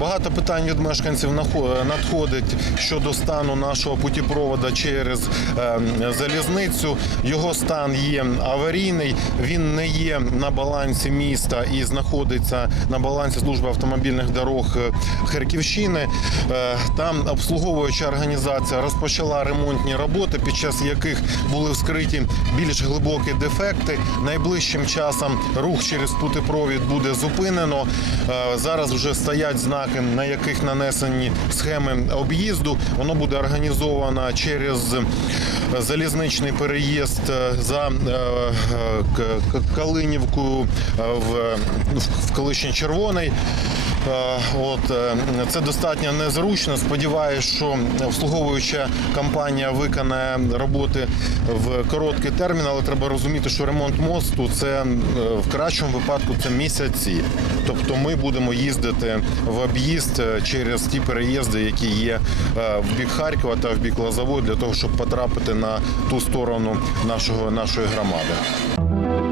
Багато питань від мешканців нахо- надходить щодо стану нашого путіпровода через е, залізницю. Його стан є аварійний. Він не є на балансі міста і знаходиться на балансі служби автомобільних дорог е, Харківщини. Е, Там обслуговуюча організація розпочала ремонтні роботи, під час яких були вскриті більш глибокі дефекти. Найближчим часом рух через путепровід буде зупинено. Е, Зараз вже стоять знаки, на яких нанесені схеми об'їзду. Воно буде організовано через залізничний переїзд е, за е, е, Калинівку е, в, колишній Червоний. Е, От е, це достатньо незручно. Сподіваюсь, що обслуговуюча компанія виконає роботи в короткий термін, але треба розуміти, що ремонт мосту це е, в кращому випадку це місяці. Тобто ми будемо їздити в об'їзд е, через ті переїзди, які є е, в бік Харкова та в бік Лозової, для того, щоб потрапити на ту сторону нашого нашої громади.